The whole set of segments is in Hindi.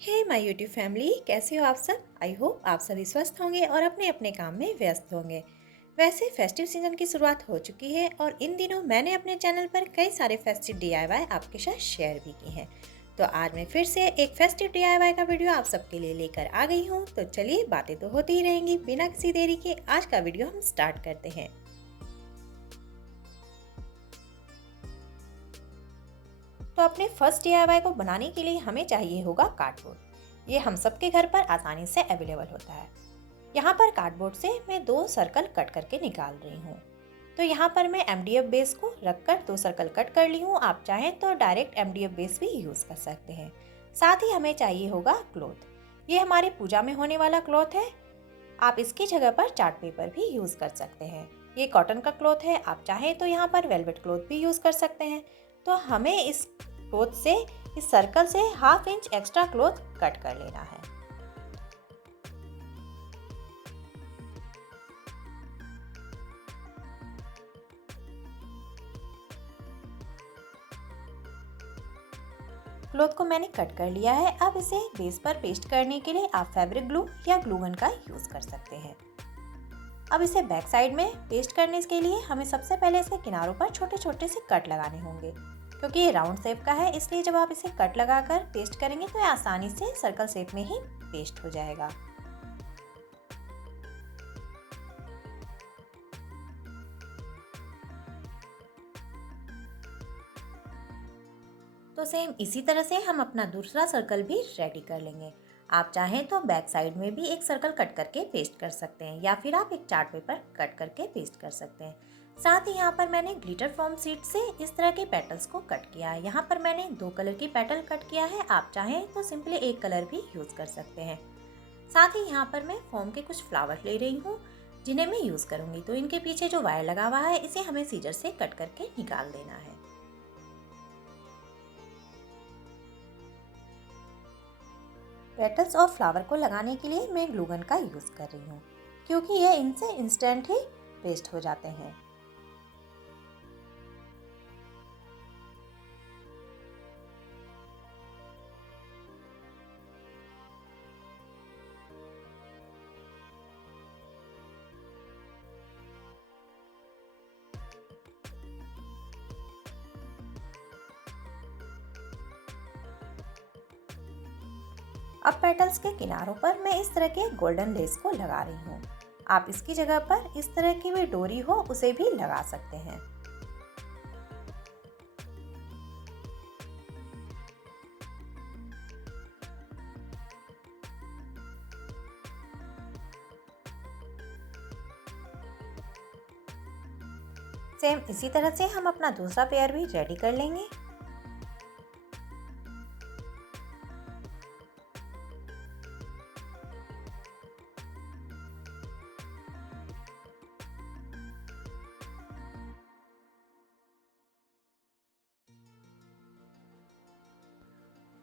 हे माय यूट्यूब फैमिली, कैसे हो आप सब। आई होप आप सभी स्वस्थ होंगे और अपने अपने काम में व्यस्त होंगे। वैसे फेस्टिव सीजन की शुरुआत हो चुकी है और इन दिनों मैंने अपने चैनल पर कई सारे फेस्टिव डीआईवाई आपके साथ शेयर भी की हैं। तो आज मैं फिर से एक फेस्टिव डीआईवाई का वीडियो आप सबके लिए लेकर आ गई हूँ। तो चलिए, बातें तो होती ही रहेंगी, बिना किसी देरी के आज का वीडियो हम स्टार्ट करते हैं। तो अपने फर्स्ट डीआईवाई को बनाने के लिए हमें चाहिए होगा कार्डबोर्ड। ये हम सबके घर पर आसानी से अवेलेबल होता है। यहाँ पर कार्डबोर्ड से मैं 2 सर्कल कट करके निकाल रही हूँ। तो यहाँ पर मैं एमडीएफ बेस को रखकर 2 सर्कल कट कर ली हूँ। आप चाहें तो डायरेक्ट एमडीएफ बेस भी यूज़ कर सकते हैं। साथ ही हमें चाहिए होगा क्लॉथ। ये हमारी पूजा में होने वाला क्लॉथ है। आप इसकी जगह पर चार्ट पेपर भी यूज़ कर सकते हैं। ये कॉटन का क्लॉथ है। आप चाहें तो यहाँ पर वेलवेट क्लॉथ भी यूज़ कर सकते हैं। तो हमें इस क्लॉथ से, इस सर्कल से ½ इंच एक्स्ट्रा क्लॉथ कट कर लेना है। क्लॉथ को मैंने कट कर लिया है। अब इसे बेस पर पेस्ट करने के लिए आप फैब्रिक ग्लू या ग्लू गन का यूज़ कर सकते हैं। अब इसे बैक साइड में पेस्ट करने के लिए हमें सबसे पहले इसके किनारों पर छोटे छोटे से कट लगाने होंगे। क्योंकि ये राउंड शेप का है, इसलिए जब आप इसे कट लगाकर पेस्ट करेंगे तो ये आसानी से सर्कल शेप में ही पेस्ट हो जाएगा। तो सेम इसी तरह से हम अपना दूसरा सर्कल भी रेडी कर लेंगे। आप चाहें तो बैक साइड में भी एक सर्कल कट करके पेस्ट कर सकते हैं, या फिर आप एक चार्ट पेपर कट करके पेस्ट कर सकते हैं। साथ ही यहाँ पर मैंने ग्लिटर फोम शीट से इस तरह के पेटल्स को कट किया है। यहाँ पर मैंने 2 कलर की पेटल कट किया है। आप चाहें तो सिंपली एक कलर भी यूज़ कर सकते हैं। साथ ही यहाँ पर मैं फोम के कुछ फ्लावर ले रही हूँ, जिन्हें मैं यूज़ करूँगी। तो इनके पीछे जो वायर लगा हुआ है, इसे हमें सीजर से कट करके निकाल देना है। पेटल्स और फ्लावर को लगाने के लिए मैं ग्लू गन का यूज़ कर रही हूँ, क्योंकि यह इनसे इंस्टेंट ही पेस्ट हो जाते हैं। अब पेटल्स के किनारों पर मैं इस तरह के गोल्डन लेस को लगा रही हूँ। आप इसकी जगह पर इस तरह की भी डोरी हो उसे भी लगा सकते हैं। सेम इसी तरह से हम अपना दूसरा पेयर भी रेडी कर लेंगे।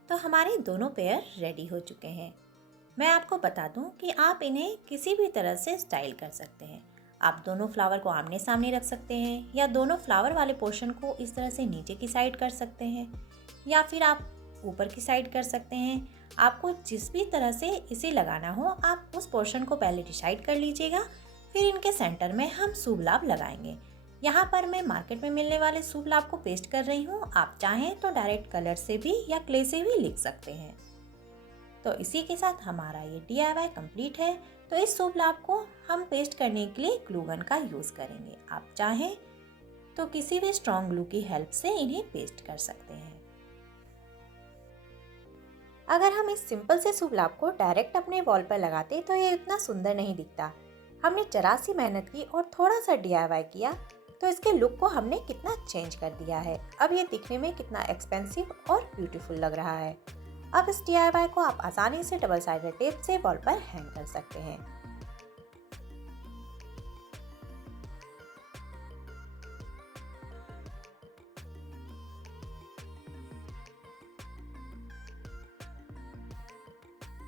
तो हमारे दोनों पेयर रेडी हो चुके हैं। मैं आपको बता दूं कि आप इन्हें किसी भी तरह से स्टाइल कर सकते हैं। आप दोनों फ्लावर को आमने सामने रख सकते हैं, या दोनों फ्लावर वाले पोर्शन को इस तरह से नीचे की साइड कर सकते हैं, या फिर आप ऊपर की साइड कर सकते हैं। आपको जिस भी तरह से इसे लगाना हो, आप उस पोर्शन को पहले डिसाइड कर लीजिएगा। फिर इनके सेंटर में हम शुभ लाभ लगाएंगे। यहाँ पर मैं मार्केट में मिलने वाले शुभ लाभ को पेस्ट कर रही हूँ। आप चाहें तो डायरेक्ट कलर से भी या क्ले से भी लिख सकते हैं। तो इसी के साथ हमारा ये DIY कंप्लीट है। तो इस शुभ लाभ को हम पेस्ट करने के लिए ग्लू गन का यूज़ करेंगे। आप चाहें तो किसी भी स्ट्रॉन्ग ग्लू की हेल्प से इन्हें पेस्ट कर सकते हैं। अगर हम इस सिंपल से शुभ लाभ को डायरेक्ट अपने वॉल पर लगाते तो ये इतना सुंदर नहीं दिखता। हमने जरा सी मेहनत की और थोड़ा सा DIY किया, तो इसके लुक को हमने कितना चेंज कर दिया है। अब ये दिखने में कितना एक्सपेंसिव और ब्यूटीफुल लग रहा है। अब इस DIY को आप आसानी से डबल साइडेड टेप से वॉल पर हैंग कर सकते हैं।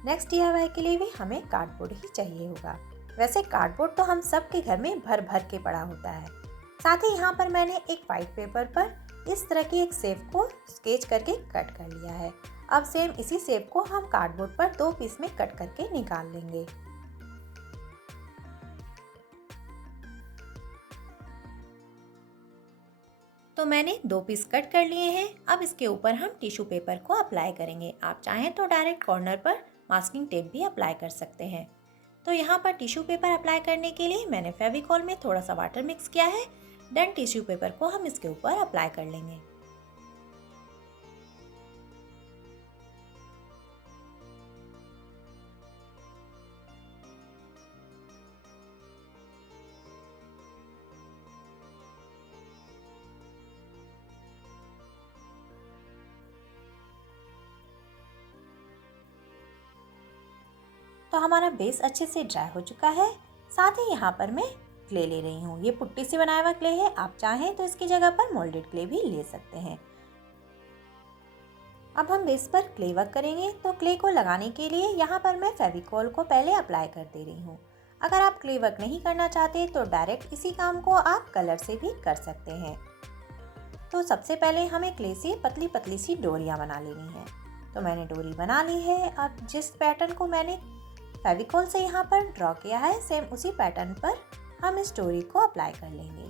नेक्स्ट DIY के लिए भी हमें कार्डबोर्ड ही चाहिए होगा। वैसे कार्डबोर्ड तो हम सब के घर में भर भर के पड़ा होता है। साथ ही यहाँ पर मैंने एक वाइट पेपर पर इस तरह की एक शेप को स्केच करके कट कर लिया है। अब सेम इसी शेप को हम कार्डबोर्ड पर 2 पीस में कट करके निकाल लेंगे। तो मैंने 2 पीस कट कर लिए हैं। अब इसके ऊपर हम टिश्यू पेपर को अप्लाई करेंगे। आप चाहें तो डायरेक्ट कॉर्नर पर मास्किंग टेप भी अप्लाई कर सकते हैं। तो यहाँ पर टिश्यू पेपर अप्लाई करने के लिए मैंने फेविकॉल में थोड़ा सा वाटर मिक्स किया है। देन टिश्यू पेपर को हम इसके ऊपर अप्लाई कर लेंगे। तो हमारा बेस अच्छे से ड्राई हो चुका है। साथ ही यहाँ पर मैं क्ले ले रही हूँ। ये पुट्टी से बनाया हुआ क्ले है। आप चाहें तो इसकी जगह पर मोल्डेड क्ले भी ले सकते हैं। अब हम बेस पर क्ले वर्क करेंगे। तो क्ले को लगाने के लिए यहाँ पर मैं फेविकॉल को पहले अप्लाई कर दे रही हूँ। अगर आप क्ले वर्क नहीं करना चाहते तो डायरेक्ट इसी काम को आप कलर से भी कर सकते हैं। तो सबसे पहले हमें क्ले से पतली पतली सी डोरियाँ बना लेनी है। तो मैंने डोरी बना ली है। अब जिस पैटर्न को मैंने फेविकॉल से यहाँ पर ड्रॉ किया है, सेम उसी पैटर्न पर हम इस डोरी को अप्लाई कर लेंगे।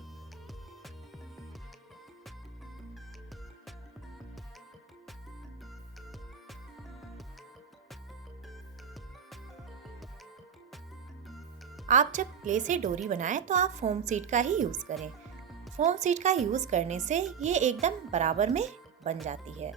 आप जब क्ले से डोरी बनाएं तो आप फोम सीट का ही यूज़ करें। फोम सीट का यूज़ करने से ये एकदम बराबर में बन जाती है।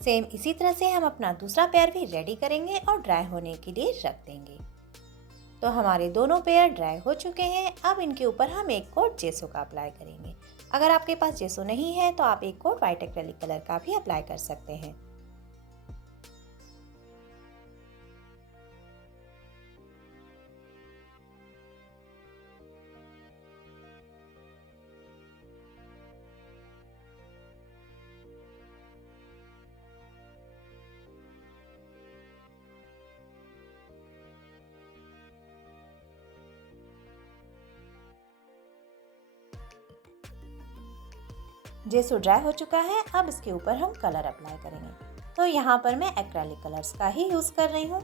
सेम इसी तरह से हम अपना दूसरा पेयर भी रेडी करेंगे और ड्राई होने के लिए रख देंगे। तो हमारे दोनों पेयर ड्राई हो चुके हैं। अब इनके ऊपर हम एक कोट जेसो का अप्लाई करेंगे। अगर आपके पास जेसो नहीं है तो आप एक कोट वाइट एक्रेलिक कलर का भी अप्लाई कर सकते हैं। जेसो ड्राई हो चुका है। अब इसके ऊपर हम कलर अप्लाई करेंगे। तो यहाँ पर मैं एक्रेलिक कलर्स का ही यूज़ कर रही हूँ।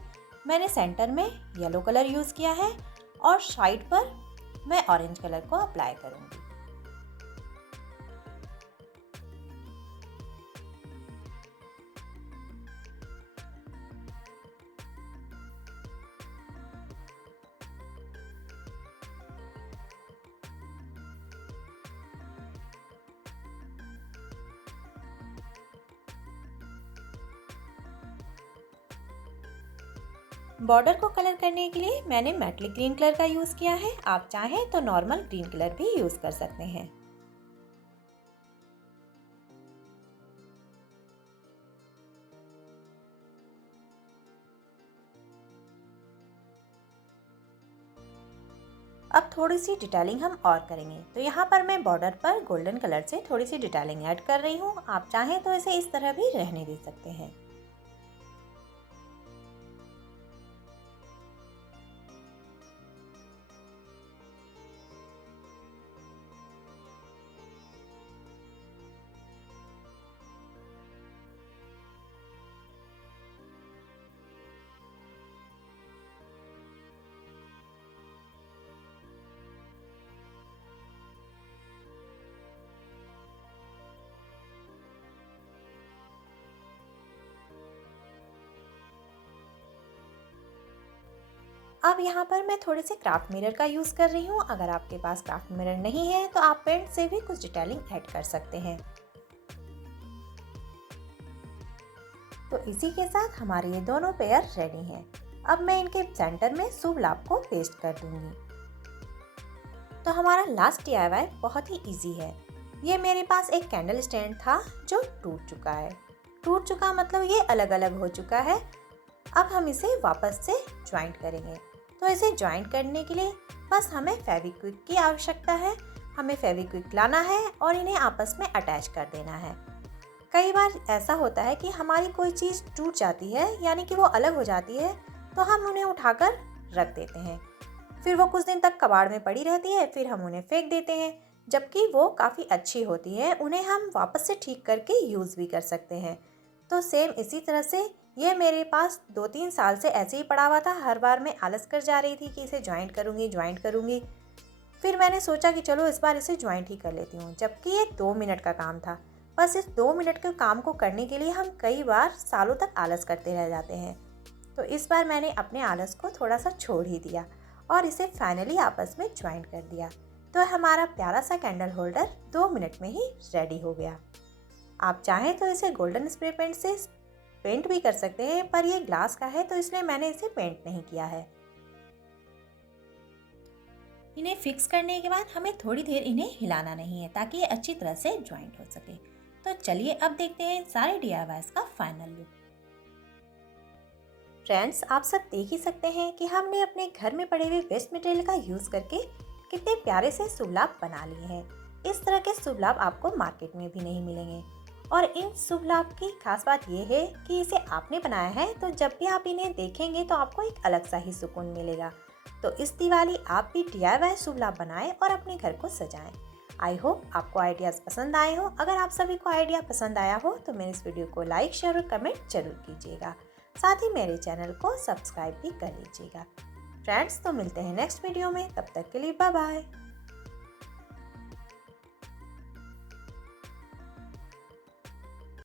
मैंने सेंटर में येलो कलर यूज़ किया है और साइड पर मैं ऑरेंज कलर को अप्लाई करूँगी। बॉर्डर को कलर करने के लिए मैंने मेटलिक ग्रीन कलर का यूज़ किया है। आप चाहें तो नॉर्मल ग्रीन कलर भी यूज़ कर सकते हैं। अब थोड़ी सी डिटेलिंग हम और करेंगे। तो यहाँ पर मैं बॉर्डर पर गोल्डन कलर से थोड़ी सी डिटेलिंग ऐड कर रही हूँ। आप चाहें तो इसे इस तरह भी रहने दे सकते हैं। अब यहाँ पर मैं थोड़े से क्राफ्ट मिरर का यूज़ कर रही हूँ। अगर आपके पास क्राफ्ट मिरर नहीं है तो आप पेंट से भी कुछ डिटेलिंग ऐड कर सकते हैं। तो इसी के साथ हमारे ये दोनों पेयर रेडी हैं। अब मैं इनके सेंटर में शुभ लाभ को पेस्ट कर दूंगी। तो हमारा लास्ट DIY बहुत ही इजी है। ये मेरे पास एक कैंडल स्टैंड था जो टूट चुका है। टूट चुका मतलब ये अलग अलग हो चुका है। अब हम इसे वापस से ज्वाइंट करेंगे। तो इसे ज्वाइंट करने के लिए बस हमें फेविक्विक की आवश्यकता है। हमें फेविक्विक लाना है और इन्हें आपस में अटैच कर देना है। कई बार ऐसा होता है कि हमारी कोई चीज़ टूट जाती है, यानी कि वो अलग हो जाती है, तो हम उन्हें उठाकर रख देते हैं। फिर वो कुछ दिन तक कबाड़ में पड़ी रहती है, फिर हम उन्हें फेंक देते हैं, जबकि वो काफ़ी अच्छी होती है। उन्हें हम वापस से ठीक करके यूज़ भी कर सकते हैं। तो सेम इसी तरह से ये मेरे पास 2-3 साल से ऐसे ही पड़ा हुआ था। हर बार मैं आलस कर जा रही थी कि इसे ज्वाइंट करूँगी। फिर मैंने सोचा कि चलो इस बार इसे ज्वाइंट ही कर लेती हूँ, जबकि ये 2 मिनट का काम था। बस इस 2 मिनट के काम को करने के लिए हम कई बार सालों तक आलस करते रह जाते हैं। तो इस बार मैंने अपने आलस को थोड़ा सा छोड़ ही दिया और इसे फाइनली आपस में ज्वाइंट कर दिया। तो हमारा प्यारा सा कैंडल होल्डर 2 मिनट में ही रेडी हो गया। आप चाहें तो इसे गोल्डन स्प्रे पेंट से पेंट भी कर सकते हैं, पर ये ग्लास का है तो इसलिए मैंने इसे पेंट नहीं किया है। इन्हें फिक्स करने के बाद हमें थोड़ी देर इन्हें हिलाना नहीं है, ताकि ये अच्छी तरह से ज्वाइंट हो सके। तो चलिए अब देखते हैं सारे DIYs का फाइनल लुक। फ्रेंड्स, आप सब देख ही सकते हैं कि हमने अपने घर में पड़े हुए वेस्ट मटेरियल का यूज़ करके कितने प्यारे से शुभ लाभ बना लिए हैं। इस तरह के शुभ लाभ आपको मार्केट में भी नहीं मिलेंगे। और इन शुभ लाभ की खास बात यह है कि इसे आपने बनाया है, तो जब भी आप इन्हें देखेंगे तो आपको एक अलग सा ही सुकून मिलेगा। तो इस दिवाली आप भी DIY शुभ लाभ बनाएं और अपने घर को सजाएं। आई होप आपको आइडियाज़ पसंद आए हो। अगर आप सभी को आइडिया पसंद आया हो तो मेरे इस वीडियो को लाइक, शेयर और कमेंट जरूर कीजिएगा। साथ ही मेरे चैनल को सब्सक्राइब भी कर लीजिएगा। फ्रेंड्स, तो मिलते हैं नेक्स्ट वीडियो में। तब तक के लिए बाय बाय।